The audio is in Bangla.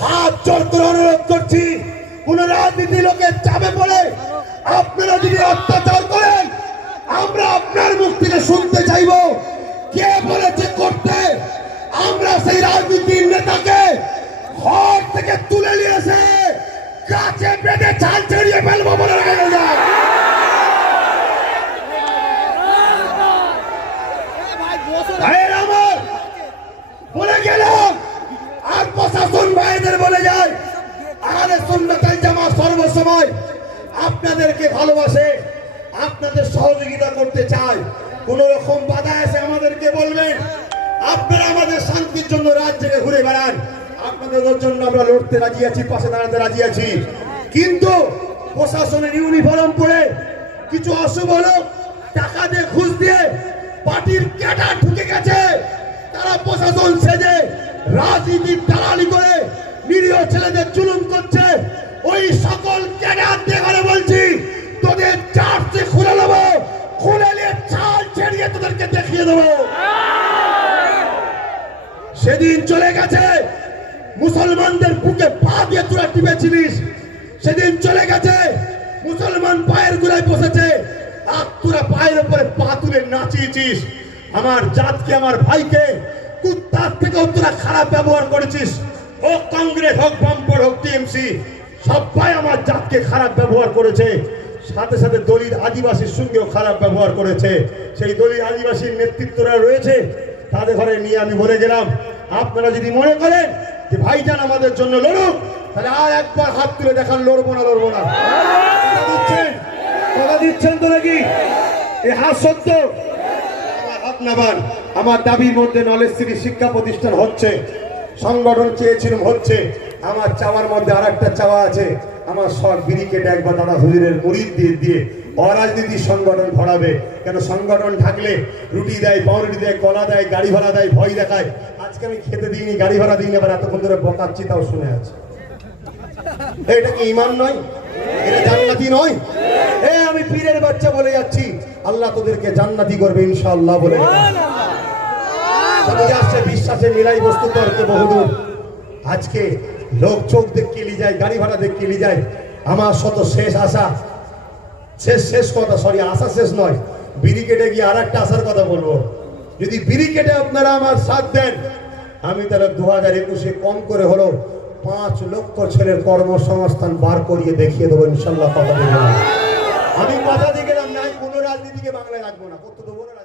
হাত জোর অনুরোধ করছি, কোন রাজনীতি লোকের চাপে পড়ে আপনারা যদি অত্যাচার করেন, আমরা আপনার মুখ শুনতে চাইব। কে বলেছে করতে? আমরা সেই রাজনীতির নেতাকে ঘর থেকে তুলে নিয়ে এসে গাছে বেঁধে ছাল ছড়িয়ে ফেলব বলে রাখা যায় ভাইয়ের আমার বলে আর প্রশাসন ভাইদের বলে যায় জামা সর্বসময় আপনাদেরকে ভালোবাসে, আপনাদের সহযোগিতা করতে চায়। কোন রকম বাধা আমাদেরকে বলবেন, আপনারা আমাদের শান্তির জন্য রাত জেগে ঘুরে বেড়ান। আপনাদের জন্য আমরা লড়তে রাজি আছি, পাশে দাঁড়াতে রাজি আছি। কিন্তু প্রশাসনের ইউনিফর্ম পরে কিছু অশুভ লোক টাকা দিয়ে ঘুষ দিয়ে পার্টির ক্যাডার ঢুকে প্রশাসন সেজে রাজনীতির দালালি করে নিরীহ ছেলেদের জুলুম করছে। ওই সকল ক্যাডার দিয়ে করে বলছি, তোদের চার্জে খুলে নেব, খুলে নিয়ে ছাল ছেড়িয়ে তোদেরকে দেখিয়ে দেবো। সেদিন চলে গেছে, মুসলমানদের বুকে পা দিয়ে তোরা টিপেছিলিস। সেদিন চলে গেছে, মুসলমান পায়ের গুলায় বসেছে, আর তোরা পায়ের উপরে পা তুলে নাচিয়েছিস। আমার জাতকে, আমার ভাইকে কুত্তার থেকেও তোরা খারাপ ব্যবহার করেছিস। ও কংগ্রেস, হোক বামপড় হোক টিএমসি, সবাই আমার জাতকে খারাপ ব্যবহার করেছে। সাথে সাথে দলিত আদিবাসীর সঙ্গেও খারাপ ব্যবহার করেছে। সেই দলিত আদিবাসীর নেতৃত্বরা রয়েছে, তাদের ঘরে নিয়ে আমি বলে গেলাম, আপনারা যদি মনে করেন যে ভাইজান আমাদের জন্য লড়ুক, তাহলে আর একবার হাত তুলে দেখান, লড়বো না লড়বো না। দিচ্ছেন? কথা দিচ্ছেন তো নাকি? এই হাত সত্য। নামান আমার দাবির মধ্যে নলেজ সিটি শিক্ষা প্রতিষ্ঠান হচ্ছে, সংগঠন চেয়েছিলাম হচ্ছে, আমার চাওয়ার মধ্যে আর একটা চাওয়া আছে, আমার সব বিরিকেট একবার দাদা হুজুরের মুড়িদ দিয়ে দিয়ে অরাজনীতি সংগঠন ভরাবে। কেন সংগঠন থাকলে রুটি দেয়, পাউরুটি দেয়, কলা দেয়, গাড়ি ভাড়া দেয়, ভয় দেখায়। আজকে আমি খেতে দিইনি, গাড়ি ভাড়া দিইনি, আবার এতক্ষণ ধরে বকাচ্ছি তাও শুনে আছে। এটা কি ইমান নয়? এটা জান্নাতি নয়? এ, আমি পীরের বাচ্চা বলে যাচ্ছি। আল্লাহ তোদেরকে জান্নাতি করবে ইনশাআল্লাহ বলে। বিশ্বাসে মিলাই বস্তু তর্কে বহুদূর। আজকে লোক চোখ দেখে লি যায়, গাড়ি ভাড়া দেখে লি যায়। আমার শত শেষ আশা। শেষ শেষ কথা সরি আশা শেষ নয়। গিয়ে আর একটা আশার কথা বলব। যদি বিরিকেটে আপনারা আমার সাথ দেন, আমি তাহলে দু হাজার একুশে কম করে হলো পাঁচ লক্ষ ছেলের কর্মসংস্থান বার করিয়ে দেখিয়ে দেবো ইনশাল্লাহ কথা বলব আমি কথা কোনো রাজনীতিকে বাংলায় রাখব না করতে দেবো না।